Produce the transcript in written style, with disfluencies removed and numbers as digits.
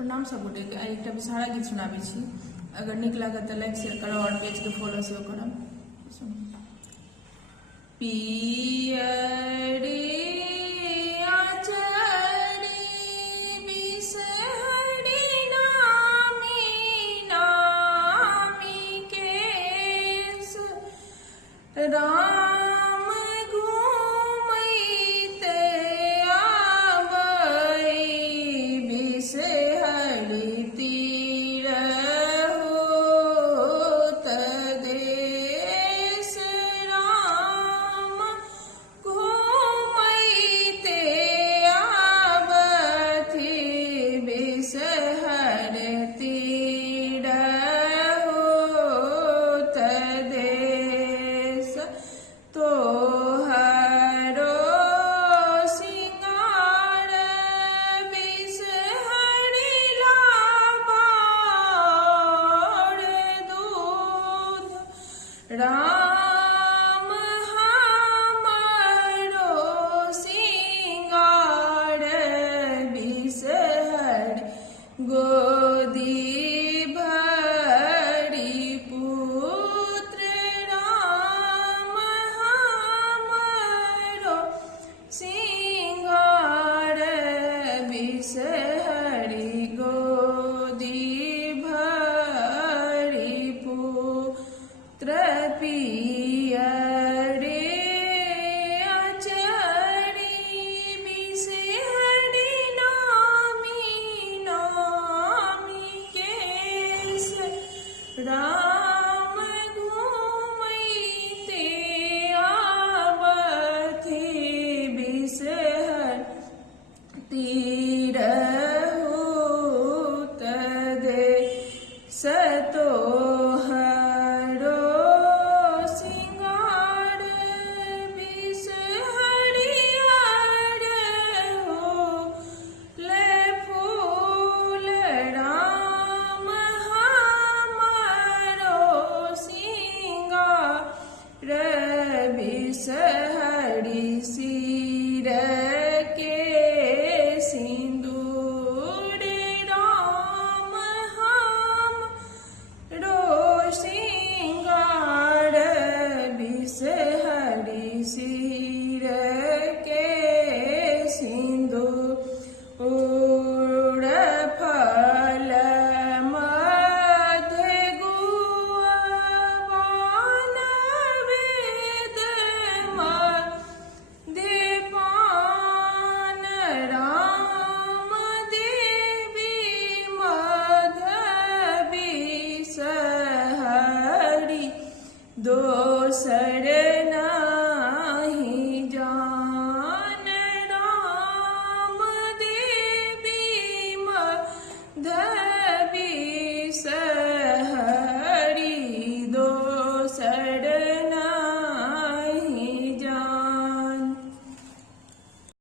प्रणाम सब गोटे के। एक विषहारा गीत सुनाबी छी। अगर निक लागत तो लाइक शेयर करो और पेज के फॉलो सेहो करब। पियरी आचरी बिसहरी नामी नामी केश राम घूमैते आबै बिसहरी तीर होत देश राम घूमैते आबथि बिसहर तीर होत देश तोहरो सिंगार बिसहरि लाबार दूध राम हमरो सिंगार बिसहरि गोदी भरी पुत्र राम हमरो सिंगार बिसहरि गोदी भरी पुत्र पियरे आचरी बिसहरि नामी नामी केश राम घूमैते आबथि बिसहर तीर होत देश तोहरो सिंगार बिसहरि आर होले फूल राम हमरो सिंगार बिसहरि सिर के सिंदूर राम हमरो सिंगार बिसहरि सिर के सिंदूर फल मध्य गुआवान वेद मध्यपान राम देवी मध्य बिसहरि दोसर